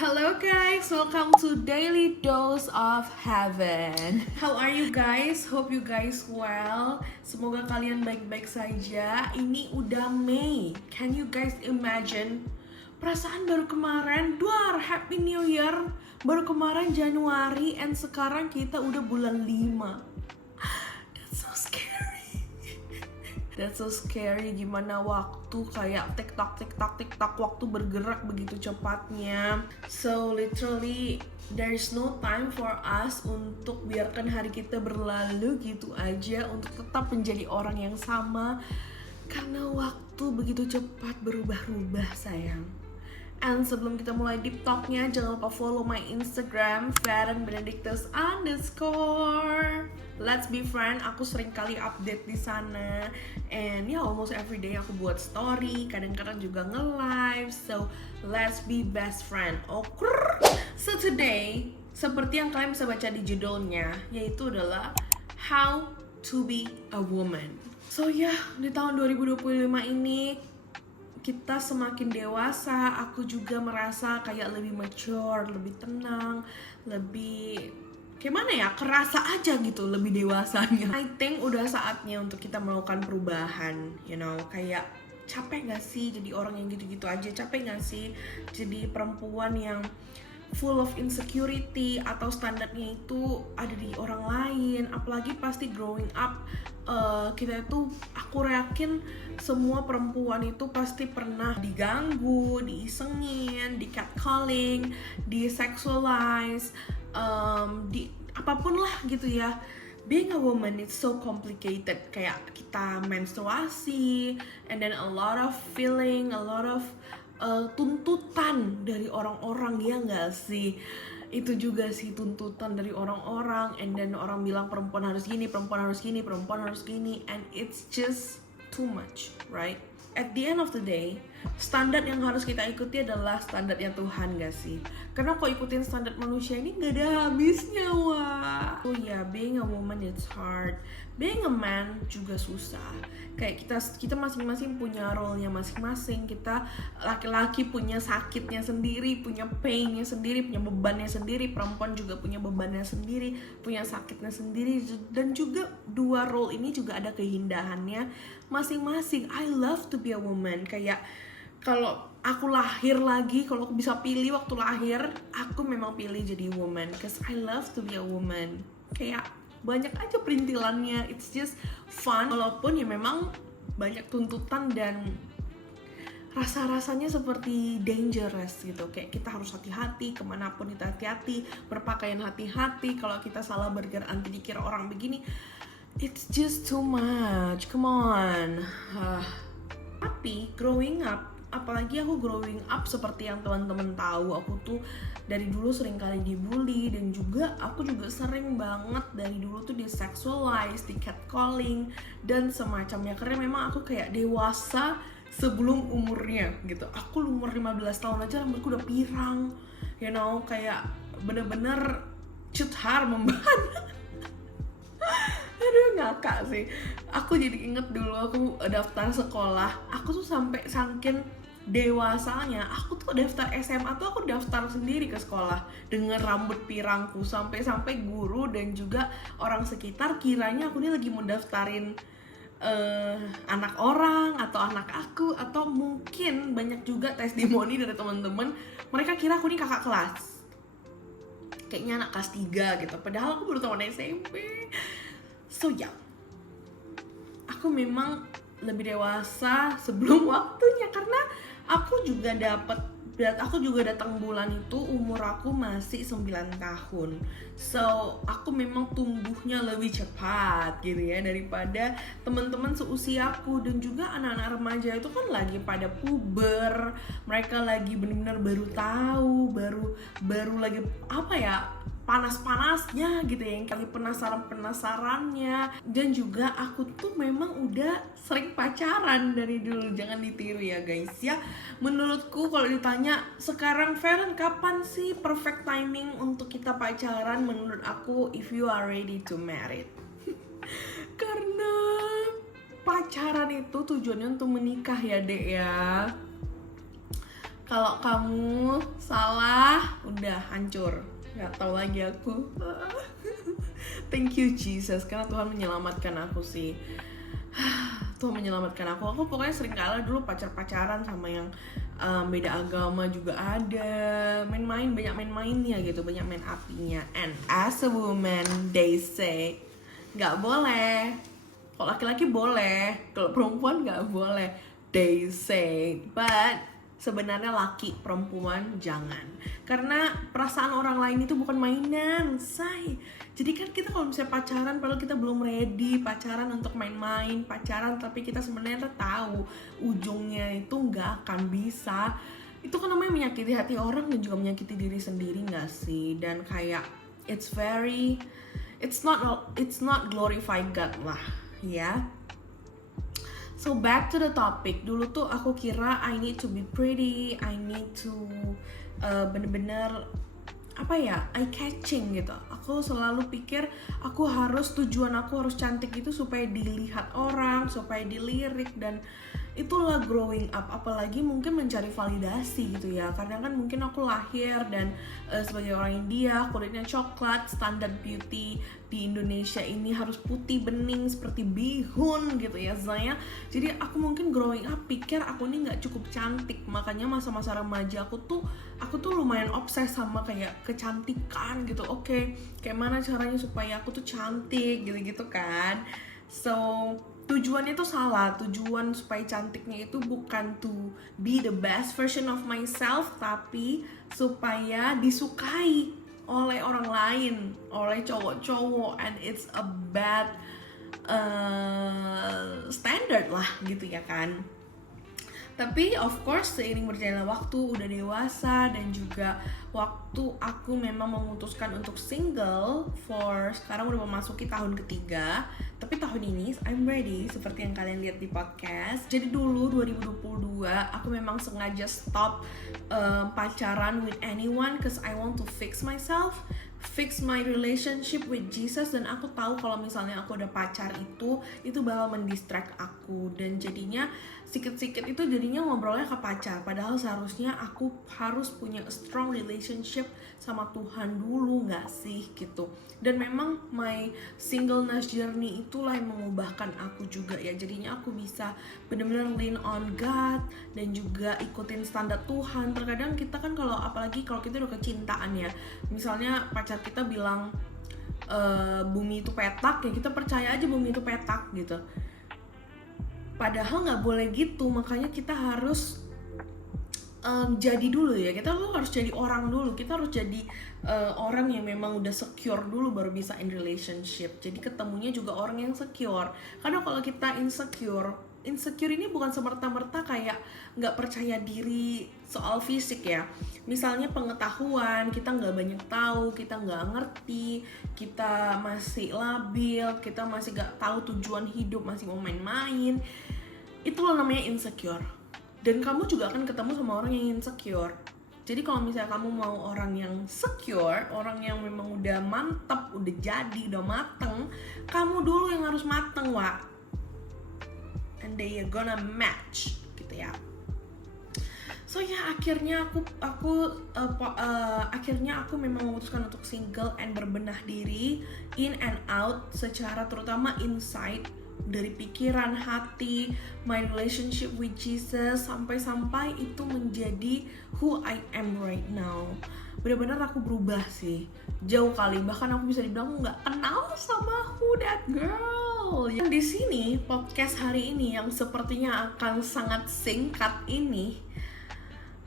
Hello guys, welcome to Daily Dose of Heaven. How are you guys? Hope you guys well. Semoga kalian baik-baik saja. Ini udah Mei. Can you guys imagine? Perasaan baru kemarin, Happy New Year. Baru kemarin Januari and sekarang kita udah bulan 5. That's so scary. That's so scary, gimana waktu kayak tik-tak, waktu bergerak begitu cepatnya. So literally there is no time for us untuk biarkan hari kita berlalu gitu aja, untuk tetap menjadi orang yang sama. Karena waktu begitu cepat berubah-ubah sayang. And sebelum kita mulai deep talknya, jangan lupa follow my Instagram @ferenbenedictus_. Let's be friend. Aku sering kali update di sana. And almost every day aku buat story, kadang-kadang juga nge-live. So let's be best friend. So today, seperti yang kalian bisa baca di judulnya, yaitu adalah How to be a Woman. So di tahun 2025 ini kita semakin dewasa, aku juga merasa kayak lebih mature, lebih tenang, lebih kerasa aja gitu lebih dewasanya. I think udah saatnya untuk kita melakukan perubahan, kayak capek gak sih jadi orang yang gitu-gitu aja, capek gak sih jadi perempuan yang full of insecurity atau standarnya itu ada di orang lain. Apalagi pasti growing up, kita itu, aku yakin semua perempuan itu pasti pernah diganggu, diisengin, di catcalling, di sexualize, di apapun lah gitu ya. Being a woman it's so complicated. Kayak kita menstruasi, and then a lot of feeling, a lot of tuntutan dari orang-orang, ya nggak sih? Itu juga sih tuntutan dari orang-orang, and then orang bilang perempuan harus gini, perempuan harus gini, perempuan harus gini, and it's just too much, right? At the end of the day, standar yang harus kita ikuti adalah standarnya Tuhan, gak sih? Karena kok ikutin standar manusia ini gak ada habisnya, wah. Oh ya, being a woman it's hard. Being a man juga susah. Kayak kita masing-masing punya role-nya masing-masing. Kita laki-laki punya sakitnya sendiri, punya pain-nya sendiri, punya bebannya sendiri. Perempuan juga punya bebannya sendiri, punya sakitnya sendiri. Dan juga dua role ini juga ada keindahannya masing-masing. I love to be a woman. Kayak kalau aku lahir lagi, kalau aku bisa pilih waktu lahir, aku memang pilih jadi woman, cause I love to be a woman. Kayak banyak aja perintilannya, it's just fun. Walaupun memang banyak tuntutan dan rasa-rasanya seperti dangerous gitu. Kayak kita harus hati-hati, kemanapun kita hati-hati, berpakaian hati-hati. Kalau kita salah bergerak nanti dikira orang begini. It's just too much, come on. Tapi growing up, apalagi aku growing up seperti yang teman-teman tahu, aku tuh dari dulu sering kali dibully, dan juga aku juga sering banget dari dulu tuh di sexualize, di catcalling dan semacamnya. Karena memang aku kayak dewasa sebelum umurnya gitu. Aku umur 15 tahun aja rambutku udah pirang, kayak bener-bener cuthar membahana. Aduh, ngakak sih. Aku jadi inget dulu aku daftar sekolah, aku tuh sampai saking dewasanya, aku tuh daftar SMA tuh aku daftar sendiri ke sekolah dengan rambut pirangku, sampai guru dan juga orang sekitar kiranya aku ini lagi mau daftarin anak orang atau anak aku, atau mungkin banyak juga testimoni dari teman-teman, mereka kira aku ini kakak kelas, kayaknya anak kelas 3 gitu, padahal aku baru tahun SMP. So aku memang lebih dewasa sebelum waktunya, karena aku juga datang bulan itu umur aku masih 9 tahun. So aku memang tumbuhnya lebih cepat gitu ya daripada teman-teman seusiaku. Dan juga anak-anak remaja itu kan lagi pada puber, mereka lagi benar-benar baru tahu, baru lagi panas-panasnya gitu ya, yang kali penasarannya. Dan juga aku tuh memang udah sering pacaran dari dulu, jangan ditiru ya guys ya. Menurutku kalau ditanya sekarang Feren kapan sih perfect timing untuk kita pacaran, menurut aku if you are ready to marry. Karena pacaran itu tujuannya untuk menikah ya dek ya. Kalau kamu salah udah hancur, nggak tahu lagi aku. Thank you Jesus, karena Tuhan menyelamatkan aku sih. Tuhan menyelamatkan aku. Aku pokoknya sering kala dulu pacaran sama yang beda agama juga ada, main-main, banyak main-mainnya gitu, banyak main apinya. And as a woman, they say nggak boleh. Kalau laki-laki boleh, kalau perempuan nggak boleh. They say, but sebenarnya laki perempuan jangan, karena perasaan orang lain itu bukan mainan, say. Jadi kan kita kalau misalnya pacaran padahal kita belum ready, pacaran untuk main-main, pacaran tapi kita sebenarnya tahu ujungnya itu nggak akan bisa. Itu kan namanya menyakiti hati orang dan juga menyakiti diri sendiri nggak sih? Dan kayak it's not glorify God lah ya. So back to the topic. Dulu tuh aku kira I need to be pretty, I need to bener-bener eye catching gitu. Aku selalu pikir tujuan aku harus cantik itu supaya dilihat orang, supaya dilirik, dan itulah growing up. Apalagi mungkin mencari validasi gitu ya, karena kan mungkin aku lahir dan sebagai orang India, kulitnya coklat, standar beauty di Indonesia ini harus putih bening seperti bihun gitu ya saya. Jadi aku mungkin growing up pikir aku ini nggak cukup cantik, makanya masa-masa remaja aku tuh lumayan obses sama kayak kecantikan gitu. Oke, kayak mana caranya supaya aku tuh cantik gitu-gitu kan. So tujuannya tuh salah. Tujuan supaya cantiknya itu bukan to be the best version of myself, tapi supaya disukai oleh orang lain, oleh cowok-cowok, and it's a bad standard lah gitu ya kan. Tapi of course seiring berjalannya waktu, udah dewasa, dan juga waktu aku memang memutuskan untuk single sekarang udah memasuki tahun ketiga. Tapi tahun ini I'm ready, seperti yang kalian lihat di podcast. Jadi dulu 2022 aku memang sengaja stop pacaran with anyone, cause I want to fix myself, fix my relationship with Jesus. Dan aku tahu kalau misalnya aku udah pacar itu bakal mendistract aku, dan jadinya sikit-sikit itu jadinya ngobrolnya ke pacar, padahal seharusnya aku harus punya a strong relationship sama Tuhan dulu, nggak sih gitu. Dan memang my singleness journey itulah yang mengubahkan aku juga ya. Jadinya aku bisa benar-benar lean on God dan juga ikutin standar Tuhan. Terkadang kita kan apalagi kalau kita udah kecintaan ya, misalnya pacar kita bilang bumi itu petak, ya kita percaya aja bumi itu petak gitu. Padahal nggak boleh gitu, makanya kita harus jadi dulu ya. Kita harus jadi orang dulu. Kita harus jadi orang yang memang udah secure dulu baru bisa in relationship. Jadi ketemunya juga orang yang secure. Karena kalau kita insecure ini bukan semerta-merta kayak nggak percaya diri soal fisik ya. Misalnya pengetahuan, kita nggak banyak tahu, kita nggak ngerti, kita masih labil, kita masih nggak tahu tujuan hidup, masih mau main-main. Itulah namanya insecure. Dan kamu juga akan ketemu sama orang yang insecure. Jadi kalau misalnya kamu mau orang yang secure, orang yang memang udah mantap, udah jadi, udah mateng, kamu dulu yang harus mateng, Wak. And they are gonna match gitu ya. So ya akhirnya aku memang memutuskan untuk single and berbenah diri in and out, secara terutama inside, dari pikiran, hati, my relationship with Jesus, sampai itu menjadi who I am right now. Benar-benar aku berubah sih, jauh kali, bahkan aku bisa dibilang nggak kenal sama who that girl. Yang di sini podcast hari ini yang sepertinya akan sangat singkat ini,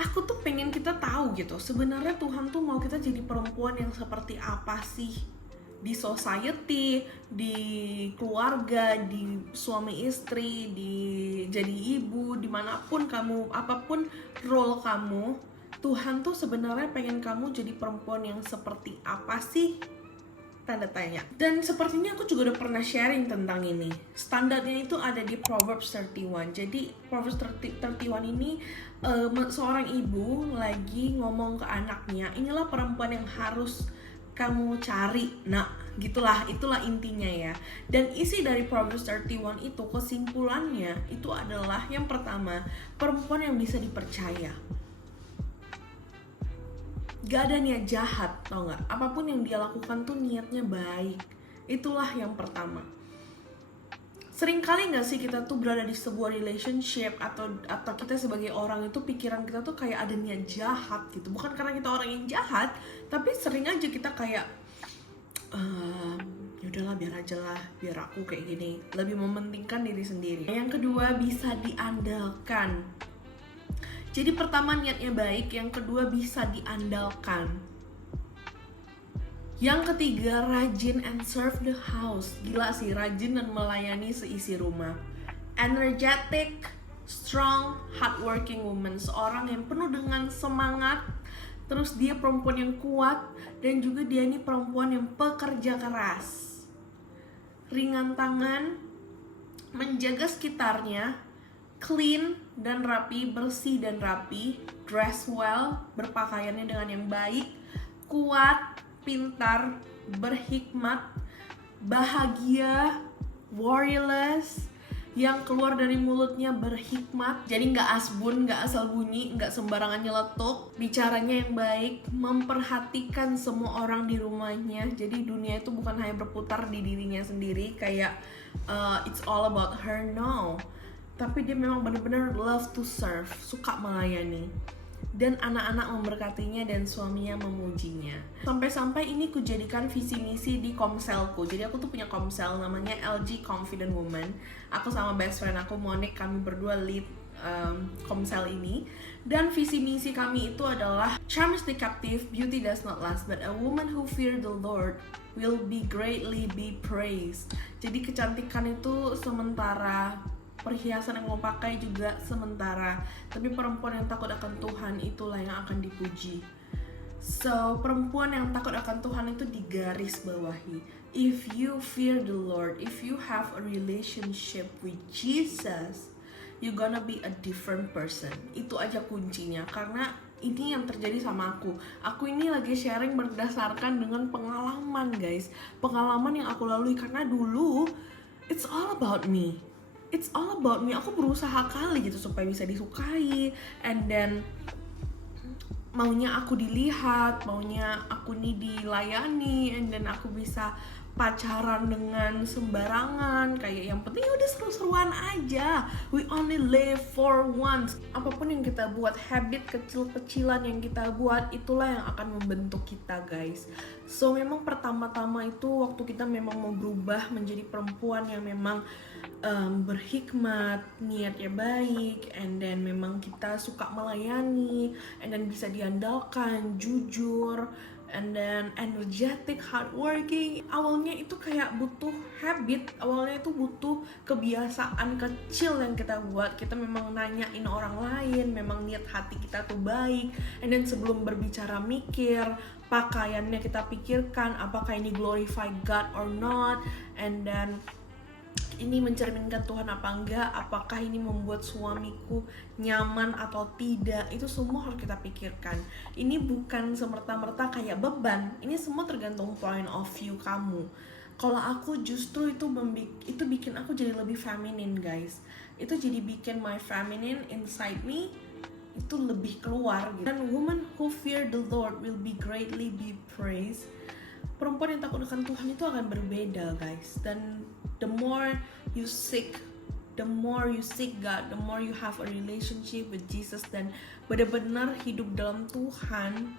aku tuh pengen kita tahu gitu, sebenarnya Tuhan tuh mau kita jadi perempuan yang seperti apa sih di society, di keluarga, di suami istri, di jadi ibu, dimanapun kamu, apapun role kamu, Tuhan tuh sebenarnya pengen kamu jadi perempuan yang seperti apa sih? Tanda tanya. Dan sepertinya aku juga udah pernah sharing tentang ini. Standarnya itu ada di Proverbs 31. Jadi Proverbs 31 ini seorang ibu lagi ngomong ke anaknya, inilah perempuan yang harus kamu cari. Nah, itulah intinya ya. Dan isi dari Proverbs 31 itu, kesimpulannya itu adalah yang pertama, perempuan yang bisa dipercaya. gak ada niat jahat, tau gak? Apapun yang dia lakukan tuh niatnya baik. Itulah yang pertama. Sering kali gak sih kita tuh berada di sebuah relationship atau kita sebagai orang itu pikiran kita tuh kayak ada niat jahat gitu. Bukan karena kita orang yang jahat, tapi sering aja kita kayak yaudahlah biar aja lah, biar aku kayak gini. Lebih mementingkan diri sendiri. Yang kedua, bisa diandalkan. Jadi pertama niatnya baik, yang kedua bisa diandalkan. Yang ketiga, rajin and serve the house. Gila sih, rajin dan melayani seisi rumah. Energetic, strong, hardworking woman. Seorang yang penuh dengan semangat. Terus dia perempuan yang kuat. Dan juga dia ini perempuan yang pekerja keras. Ringan tangan, menjaga sekitarnya, clean dan rapi, bersih dan rapi, dress well, berpakaiannya dengan yang baik, kuat, pintar, berhikmat, bahagia, warriorless, yang keluar dari mulutnya berhikmat. Jadi gak asbun, gak asal bunyi, gak sembarangan nyeletuk, bicaranya yang baik, memperhatikan semua orang di rumahnya. Jadi dunia itu bukan hanya berputar di dirinya sendiri, kayak it's all about her, no. Tapi dia memang benar-benar love to serve, suka melayani. Dan anak-anak memberkatinya dan suaminya memujinya. Sampai-sampai ini kujadikan visi misi di komselku. Jadi aku tuh punya komsel namanya LG Confident Woman. Aku sama best friend aku Monique, kami berdua lead komsel ini. Dan visi misi kami itu adalah charm is deceptive, beauty does not last, but a woman who fear the Lord will be greatly be praised. Jadi kecantikan itu sementara, perhiasan yang mau pakai juga sementara, tapi perempuan yang takut akan Tuhan itulah yang akan dipuji. So, perempuan yang takut akan Tuhan itu digaris bawahi. If you fear the Lord, if you have a relationship with Jesus, you gonna be a different person. Itu aja kuncinya, karena ini yang terjadi sama aku. Aku ini lagi sharing berdasarkan dengan pengalaman, guys. Pengalaman yang aku lalui, karena dulu it's all about me. It's all about me. Aku berusaha kali gitu supaya bisa disukai, and then maunya aku dilihat, maunya aku nih dilayani, and then aku bisa pacaran dengan sembarangan, kayak yang penting udah seru-seruan aja. We only live for once. Apapun yang kita buat, habit kecil-kecilan yang kita buat, itulah yang akan membentuk kita, guys. So memang pertama-tama itu waktu kita memang mau berubah menjadi perempuan yang memang berhikmat, niatnya baik, and then memang kita suka melayani, and then bisa diandalkan, jujur, and then energetic, hardworking. Awalnya itu kayak butuh habit, awalnya itu butuh kebiasaan kecil yang kita buat. Kita memang nanyain orang lain, memang niat hati kita tuh baik, and then sebelum berbicara mikir, pakaiannya kita pikirkan apakah ini glorify God or not, and then ini mencerminkan Tuhan apa enggak, apakah ini membuat suamiku nyaman atau tidak. Itu semua harus kita pikirkan. Ini bukan semerta-merta kayak beban, ini semua tergantung point of view kamu. Kalau aku justru itu bikin aku jadi lebih feminine, guys. Itu jadi bikin my feminine inside me itu lebih keluar gitu. Dan woman who fear the Lord will be greatly be praised. Perempuan yang takut akan Tuhan itu akan berbeda, guys. Dan the more you seek God, the more you have a relationship with Jesus, dan benar-benar hidup dalam Tuhan.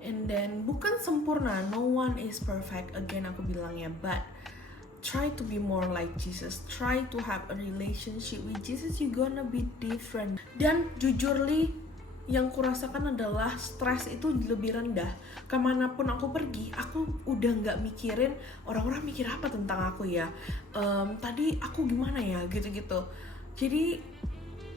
And then bukan sempurna, no one is perfect, again aku bilangnya, but try to be more like Jesus, try to have a relationship with Jesus, you gonna be different. Dan jujurly, yang kurasakan adalah stres itu lebih rendah. Kemanapun aku pergi, aku udah gak mikirin orang-orang mikir apa tentang aku ya, tadi aku gimana ya, gitu-gitu. Jadi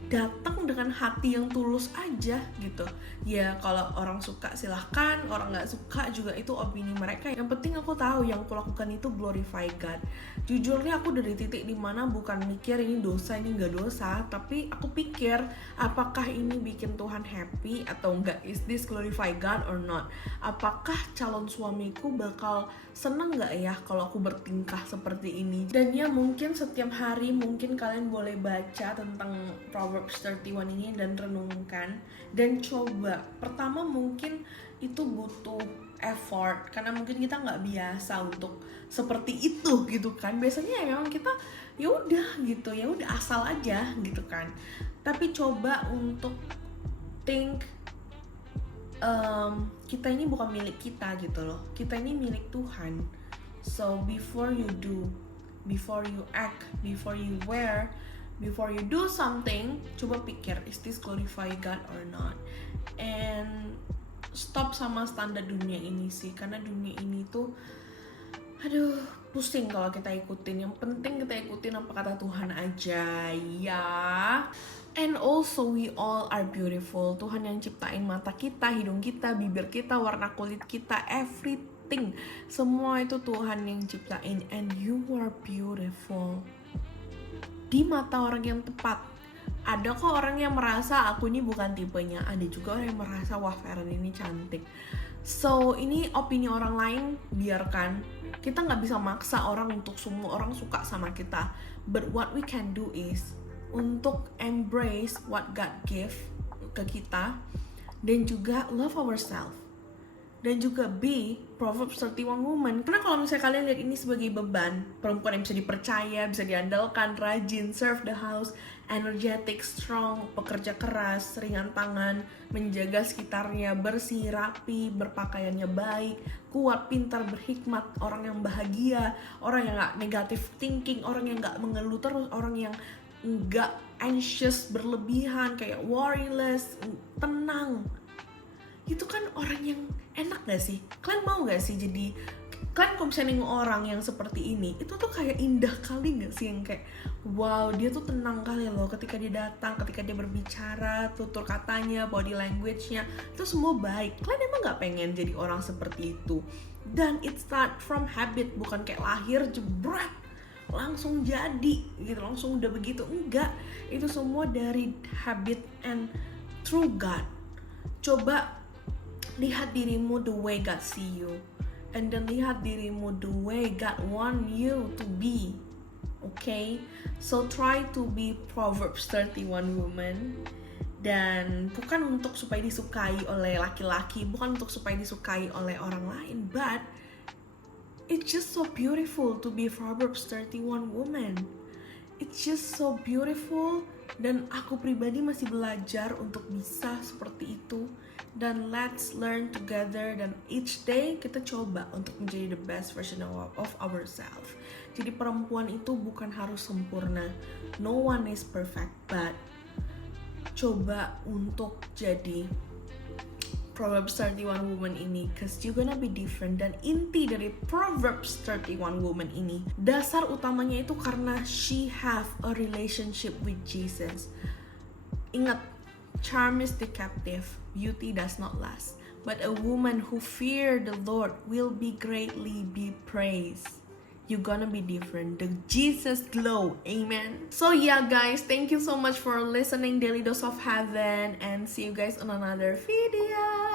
datang dengan hati yang tulus aja gitu. Ya kalau orang suka silahkan, orang gak suka juga itu opini mereka. Yang penting aku tahu yang aku lakukan itu glorify God. Jujurnya aku dari titik dimana bukan mikir ini dosa, ini gak dosa, tapi aku pikir apakah ini bikin Tuhan happy atau enggak, is this glorify God or not. Apakah calon suamiku bakal seneng gak ya kalau aku bertingkah seperti ini. Dan ya mungkin setiap hari mungkin kalian boleh baca tentang Proverbs 31 ini dan renungkan dan coba. Pertama mungkin itu butuh effort, karena mungkin kita nggak biasa untuk seperti itu gitu kan. Biasanya ya memang kita ya udah asal aja gitu kan. Tapi coba untuk think, kita ini bukan milik kita gitu loh, kita ini milik Tuhan. So before you do, before you act, before you wear, before you do something, coba pikir, is this glorify God or not? And stop sama standar dunia ini sih, karena dunia ini tuh pusing kalau kita ikutin. Yang penting kita ikutin apa kata Tuhan aja ya. And also we all are beautiful. Tuhan yang ciptain mata kita, hidung kita, bibir kita, warna kulit kita, everything. Semua itu Tuhan yang ciptain, and you are beautiful di mata orang yang tepat. Ada kok orang yang merasa aku ini bukan tipenya, ada juga orang yang merasa wah Feren ini cantik. So ini opini orang lain, biarkan. Kita nggak bisa maksa orang untuk semua orang suka sama kita. But what we can do is untuk embrace what God give ke kita, dan juga love ourselves, dan juga be Proverbs 31 woman. Karena kalau misalnya kalian lihat ini sebagai beban, perempuan yang bisa dipercaya, bisa diandalkan, rajin, serve the house, energetic, strong, pekerja keras, ringan tangan, menjaga sekitarnya, bersih, rapi, berpakaiannya baik, kuat, pintar, berhikmat, orang yang bahagia, orang yang gak negative thinking, orang yang gak mengeluh terus, orang yang gak anxious berlebihan, kayak worryless, tenang. Itu kan orang yang enak gak sih? Kalian mau gak sih jadi, kan kalau misalnya orang yang seperti ini, itu tuh kayak indah kali gak sih? Yang kayak wow, dia tuh tenang kali loh ketika dia datang, ketika dia berbicara, tutur katanya, body language-nya, itu semua baik. Kalian emang gak pengen jadi orang seperti itu? Dan it start from habit, bukan kayak lahir jebret langsung jadi gitu, langsung udah begitu. Enggak, itu semua dari habit and through God. Coba lihat dirimu the way God see you, and then lihat dirimu the way God want you to be. Okay, so try to be Proverbs 31 woman. Dan bukan untuk supaya disukai oleh laki-laki, bukan untuk supaya disukai oleh orang lain, but it's just so beautiful to be Proverbs 31 woman. It's just so beautiful, dan aku pribadi masih belajar untuk bisa seperti itu. Dan let's learn together, dan each day kita coba untuk menjadi the best version of ourselves. Jadi perempuan itu bukan harus sempurna, no one is perfect, but coba untuk jadi Proverbs 31 woman ini, cause you're gonna be different. Dan inti dari Proverbs 31 woman ini, dasar utamanya itu karena she have a relationship with Jesus. Ingat, charm is deceptive, beauty does not last, but a woman who fear the Lord will be greatly be praised. You're gonna be different, the Jesus glow, amen. So yeah guys, thank you so much for listening Daily Dose of Heaven, and see you guys on another video.